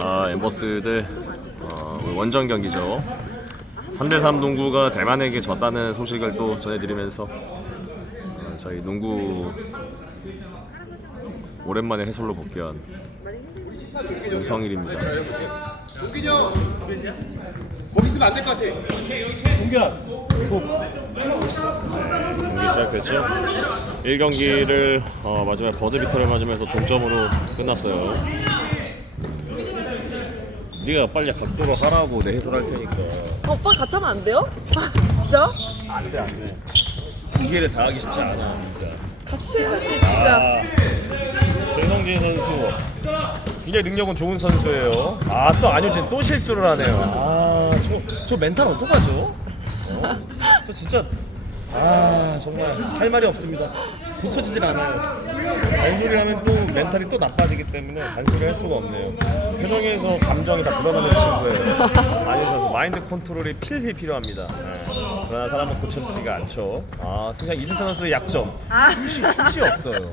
아, 엠버스 들 어, 오늘 원정 경기죠. 3대3 농구가 대만에게 졌다는 소식을 또 전해드리면서 어, 저희 농구 오랜만에 해설로 복귀한 유성일입니다. 용균이 형! 거기 있으면 안 될 것 같아. 경기 시작됐죠? 1경기를 어, 마지막에 버즈비터를 맞으면서 동점으로 끝났어요. 네가 빨리 각도로 하라고 내 해설할 테니까. 오빠 같이 하면 안 돼요? 아, 진짜? 안돼 안돼. 두 개를 다 하기 쉽지 않아 진짜. 같이 해야지 진짜 아, 최성진 선수 굉장히 능력은 좋은 선수예요. 아 또 안효진 또 실수를 하네요. 아저 저 멘탈 어떡하죠? 어? 저 진짜 아 정말 할 말이 없습니다. 고쳐지질 않아요. 잔소리를 하면 또 멘탈이 또 나빠지기 때문에 잔소리 할 수가 없네요. 표정에서 감정이 다 드러나는 친구예요. 아니 선수 마인드 컨트롤이 필히 필요합니다. 네. 그러나 사람은 고쳐지지가 않죠. 아 그냥 이승찬 선수의 약점 슛이, 슛이 없어요.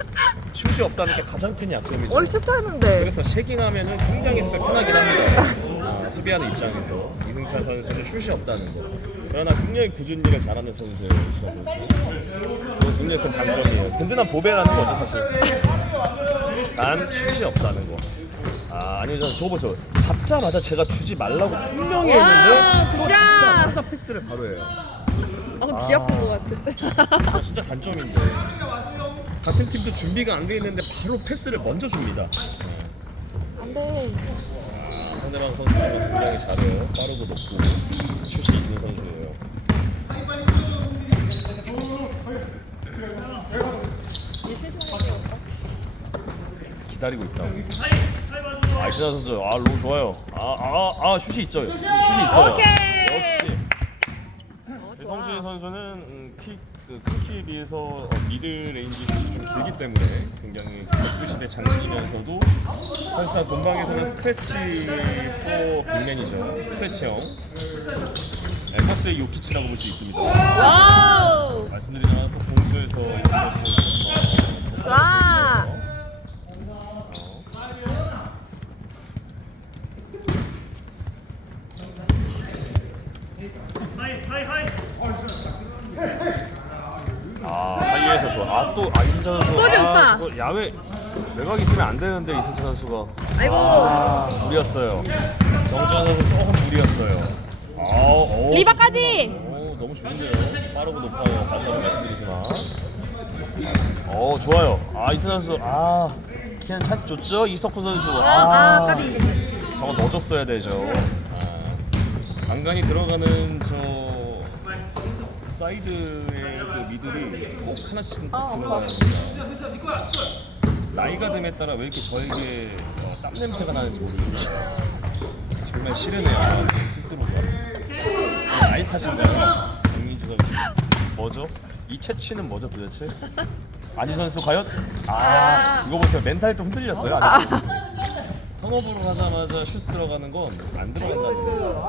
슛이 없다는 게 가장 큰 약점이죠. 슈트하는데 그래서 쉐깅하면은 굉장히 진짜 편하긴 합니다. 아, 수비하는 입장에서 이승찬 선수는 슛이 없다는 거. 그러나 굉장히 꾸준히 일을 잘하는 선수예요. 이승찬 선수. 그건 굉장히 큰 장점이에요. 든든한 보배라는 거죠 사실. 단 슛이 없다는 거. 아 아니 저 보세요. 잡자마자 제가 주지 말라고 분명히 와, 했는데 또 굿샷! 잡자마자 패스를 바로 해요. 아비 아픈 거 같아 이거 진짜 단점인데 같은 팀도 준비가 안 돼 있는데 바로 패스를 먼저 줍니다. 안 돼 상대방 선수는 굉장히 잘해요. 빠르고 높고 슛이 있는 선수예요. 기다리고 있다고. 아, 이진아 선수, 아, 너무 좋아요. 아, 아, 아, 슛이 있죠. 슛이 있어요. 오케이. 역시. 어, 성진 좋아 선수는 음, 키, 그, 큰 키에 비해서 어, 미드 레인지 슛이 좀 길기 때문에 굉장히 굿시대 장신이면서도 사실상 본방에서는 스트레치 포 빅맨이죠. 스트레치형. 엠버스의 요키치라고 볼 수 있습니다. 와우 말씀드리자면 또 공수에서 어, 와 아 하이에서 좋아. 아또 아, 이승찬 선수. 쏘지, 아, 오빠. 저거 야외 외곽 있으면 안 되는데 이승찬 선수가. 아이고 아 무리였어요. 정지현 선수 조금 무리였어요. 아, 오, 리바까지 오 너무 좋은데요. 빠르고 높아요. 다시 한번 말씀드리지만. 어 좋아요. 아 이승찬 선수 아 그냥 찬스 좋죠 이석훈 선수. 아, 아 까비 저거 넣어줬어야 되죠. 아, 간간히 들어가는 저 사이드의 그 미들이 꼭 하나씩 아, 들어가야 됩니다. 나이가 듦에 따라 왜 이렇게 저에게 어, 땀 냄새가 나는지 모르겠어요. 정말 싫으네요. 스스로가. 나이 탓인가요? 김민주 선수. 뭐죠? 이 채취는 뭐죠 도대체? 안희 선수 과연? 아 이거 보세요 멘탈이 또 흔들렸어요. 선수. 턴오버로 가자마자 슛 들어가는 건 안 들어간다는 거예요.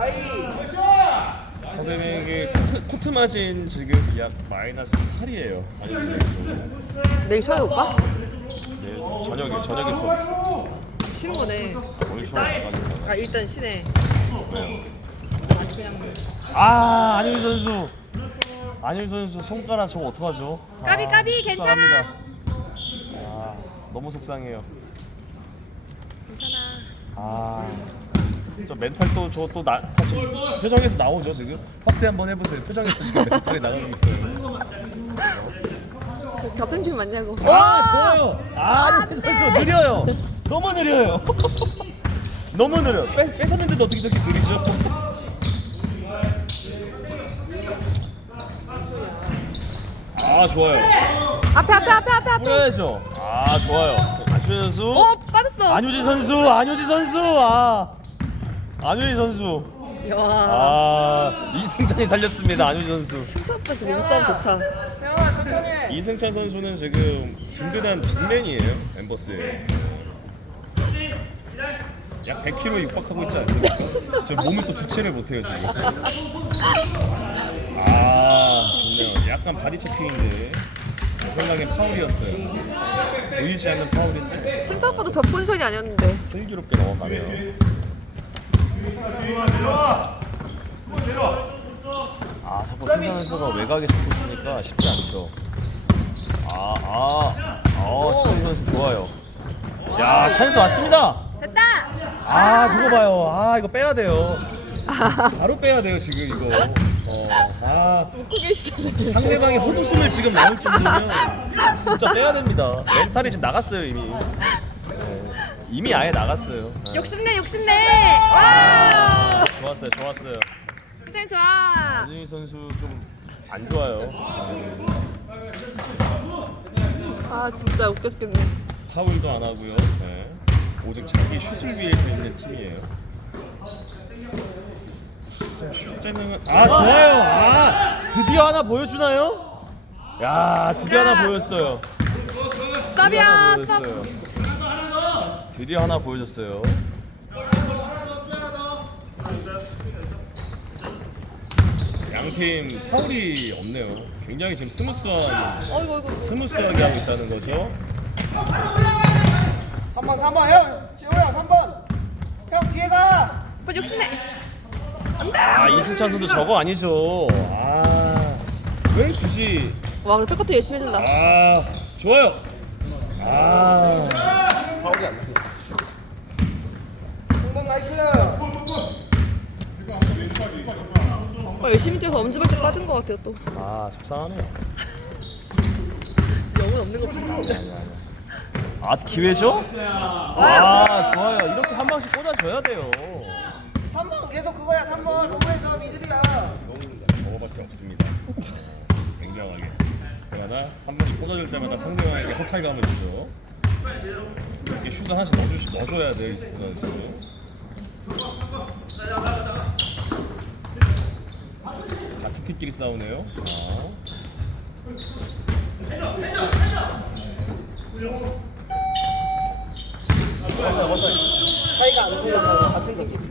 상대방에게 코트, 코트 마진 지금 약 마이너스 8이에요. 아니 선수. 내일 쉬어요 오빠? 네, 저녁에 저녁에 수업 있어. 쉬는 거네 오늘 수업 나가니까. 아 일단 쉬네? 아니 그냥 아 안효희 선수. 안효희 선수 손가락 저거 어떡하죠? 까비, 아, 까비, 괜찮아. 속상합니다. 아 너무 속상해요. 괜찮아 아. 저 멘탈 또 저 또 나 표정에서 나오죠 지금 확대 한번 해보세요 표정에서 지금 멘탈이 나가고 있어요. 그 같은 팀 맞냐고 아 좋아요. 아 선수 느려요. 너무 느려요. 너무 느려. 뺏, 뺏었는데도 어떻게 저렇게 느리죠? 아 좋아요. 앞에 앞에 앞에 앞에 앞에 뿌려야죠. 아 좋아요. 안효진 선수. 어 빠졌어 안효진 선수. 안효진 선수. 아 안효진 선수. 야 아 이승찬이 살렸습니다. 안효진 선수. 승차 오빠 지금 몸싸움 좋다 이승찬 선수는 지금 든든한 빅맨이에요. 엠버스에. 약 100kg 육박하고 있지 않습니까? 저 몸을 또 주체를 못해요 지금. 아 좋네요. 약간 바디 체킹인데 생각엔 파울이었어요. 보이지 않는 파울인데 생각보다 저 포지션이 아니었는데. 슬기롭게 넘어가네요. 아 자꾸 승관 선수가 외곽에서 붙으니까 쉽지 않죠. 아, 아, 아, 승관 선수 좋아요. 야, 찬스 왔습니다. 됐다. 아, 저거 봐요. 아, 이거 빼야 돼요. 바로 빼야 돼요, 지금 이거. 어, 아, 웃고 계시잖아요. 상대방이 호두숨을 지금 나올 정도면 진짜 빼야 됩니다. 멘탈이 지금 나갔어요, 이미. 네, 이미 아예 나갔어요. 네. 욕심내 욕심내. 와. 좋았어요, 좋았어요. 굉장히 좋아. 안유희 선수 좀 안 좋아요. 아 진짜 웃겨 죽겠네. 파울도 안 하고요. 네. 오직 자기 슛을 위해서 있는 팀이에요. 슛 재능은 아 좋아요. 아 드디어 하나 보여주나요? 야 드디어 하나 보였어요. 드디어 스탑이야 하나 스탑. 보여줬어요. 드디어 하나 보여줬어요. 양팀 파울이 없네요. 굉장히 지금 스무스한 어이구 어이구. 스무스하게 하고 있다는 거죠. 3번 3번 형 지호야 3번 형 뒤에 가 빨리 욕심내. 아 이승찬 선수 저거 아니죠. 아왜 굳이? 와 근데 백커트 열심히 해준다. 아 좋아요. 아 파울이 안 3번 나이스 어, 열심히 뛰어서 엄지발톱 빠진 것 같아요 또. 아, 속상하네요. 영혼 없는 거 보고. 아니 아니 아니. 아 기회죠? 아 좋아요. 이렇게 한 방씩 꽂아줘야 돼요. 3번 계속 그거야 3번 로브에서 미들이야 저거밖에 없습니다. 굉장하게. 그러나 한 번씩 꽂아줄 때마다 상대방에게 허탈감을 주죠. 이렇게 슛을 하나씩 넣어주, 넣어줘야 돼요, 이승 선수. 같은 팀끼리 싸우네요. 안 같은 팀끼리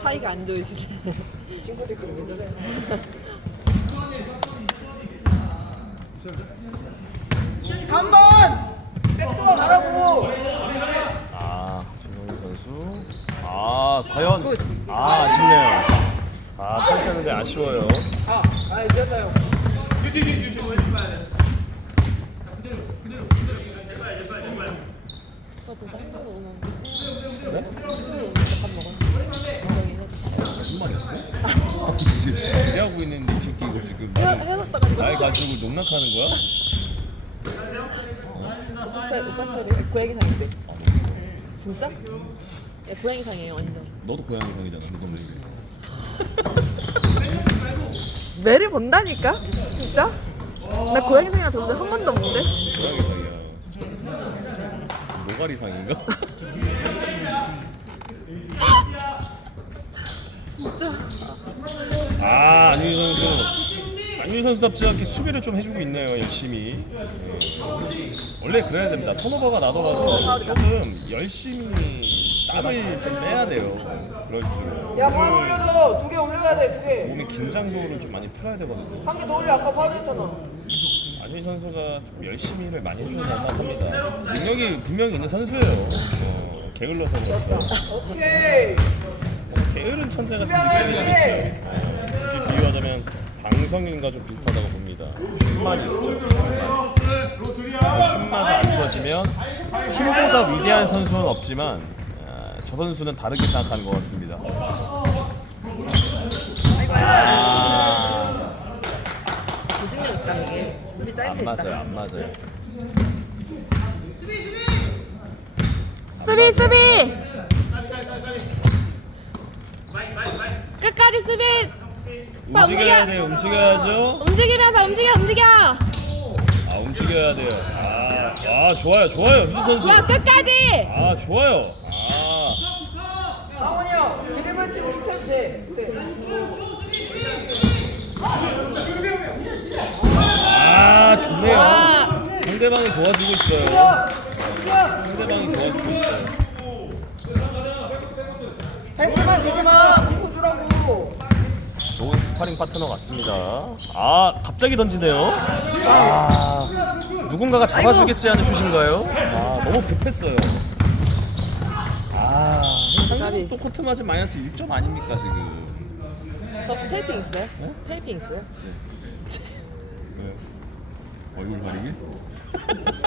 사이가 안 좋으시네. 친구들끼리 왜 저래 3번 백도어 가라고 아, 신동희 선수. 아, 과연. 아, 아쉽네요. 아, 탈퇴하는데 아쉬워요. 아, 아 이겼다 형. 무슨 말이었어? 아, 지금 기대하고 있는데 이 새끼 이거 지금 헤어졌다가 나의 가족을 농락하는 거야? 스타일 오빠 스타일이 고양이상인데. 진짜? 야 고양이상이에요 완전. 너도 고양이 상이잖아, 누가 왜 매를 본다니까? 진짜? 나 고양이상이랑 들어본 적한 번도 없는데? 고양이 상이야. 노가리 상인가? 진짜. 아, 안유희 선수. 안유희 선수답지 않게 수비를 좀 해주고 있네요, 열심히. 네. 원래 그래야 됩니다. 턴오버가 나더라도 조금 열심히 땀을 좀 빼야 돼요. 그럴수록. 야발 올려줘 두 개 올려야 돼두개한 개 몸의 긴장도를 좀 많이 풀어야 되거든요. 더 올려 아까 바로 했잖아 안유희 선수가 좀 열심히 일을 많이 해주는 생각합니다. 능력이 분명히 있는 선수예요. 어, 게을러서 그렇죠. 오케이 게으른 천재 같은 느낌이 좀 있죠. 방성인과 좀 비슷하다고 봅니다. 슛만 있죠. 슛만. 슛마저 안 터지면 팀보다 위대한 선수는 없지만 아, 저 선수는 다르게 생각하는 것 같습니다. 아, 조직력 있다 이게. 수비 안 짧게 맞아요, 있다. 안 맞아요. 수비 수비. 끝까지 수비. 움직여야 돼요, 움직여야죠. 움직이면서 움직여 움직여. 아, 움직여야 돼요. 아, 아 좋아요, 좋아요, 유진 선수. 좋아 끝까지. 아, 좋아요. 아. 상원이 형 드리블 치고 슈트해도 돼 좋네요. 와. 상대방이 도와주고 있어요. 상대방이 도와주고 있어요. 패스만 주지 마 스파링 파트너 같습니다. 아 갑자기 던지네요. 아 누군가가 잡아주겠지 하는 슛인가요? 아 너무 급했어요. 아 상대방 또 코트 맞은 마이너스 1점 아닙니까 지금? 저 테이핑 있어요? 테이핑 있어요? 얼굴 가리게?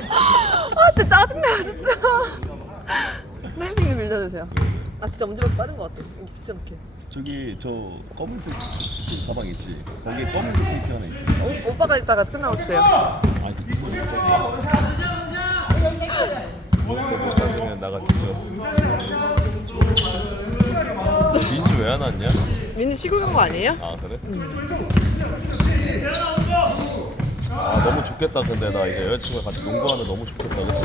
아 진짜 짜증나 진짜 테이핑 좀 빌려주세요 아 진짜 엄지발 빠진 것 같아 붙여놓게 저기 저 검은색 그 가방 있지? 거기에 검은색 테이프 하나 있어. 오, 오빠가 이따가 끝나고 주세요 아 이거 있어. 못 찾으면 나가 뒤져. 민주 왜 안 왔냐? 민지 시골 간 거 아니에요? 아 그래? 아 너무 좋겠다 근데 나 이제 여자친구랑 같이 농구하면 너무 좋겠다 그치?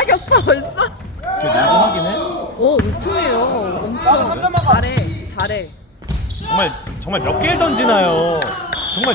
사귀었어 벌써? 걔 농구하긴 해? 오 루트예요 엄청 잘해 잘해 정말 정말 몇 개를 던지나요? 정말